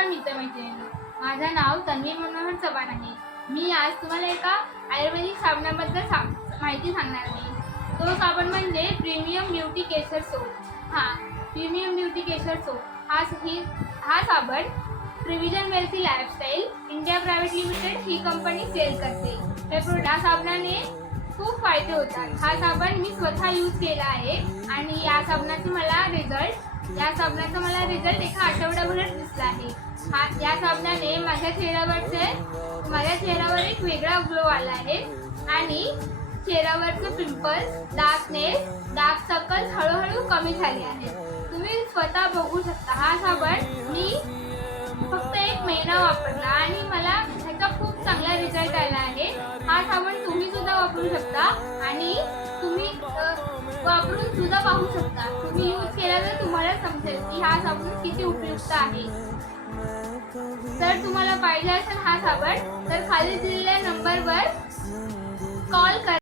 नमस्कार मित्रमैत्रिणी, माझं नाव तन्वी मनोहर चव्हाण आहे. मी आज तुम्हाला एका आयुर्वेदिक साबणाबद्दल माहिती सांगणार आहे. तो साबण म्हणजे premium beauty Kesar soap. Premium beauty Kesar soap हा साबण prevision wealthy lifestyle India private limited ही कंपनी सेल करते. या साबणाने खूप फायदे होतात. हा साबण मी स्वतः यूज केला आहे आणि या साबणाचा मला रिझल्ट एका आठवड्याभरात दिसला आहे. या साबणाने माझ्या चेहऱ्यावर एक वेगळा ग्लो आला आहे आणि चेहऱ्यावरचे पिंपल्स, डार्क सर्कल्स हळूहळू कमी झाले आहेत. तुम्ही स्वतः बघू शकता. हा साबण मी फक्त 1 महिना वापरला आणि मला ह्याचा खूप चांगला रिझल्ट आला आहे. हा साबण तुम्ही सुद्धा वापरू शकता आणि तुम्ही वापरून सुद्धा पाहू शकता. तुम्ही यूज केला तर तुम्हाला समजेल की हा साबण किती उपयुक्त आहे. जर तुम्हाला पाहिजे असेल हा साबण तर खाली दिलेल्या नंबरवर कॉल करा.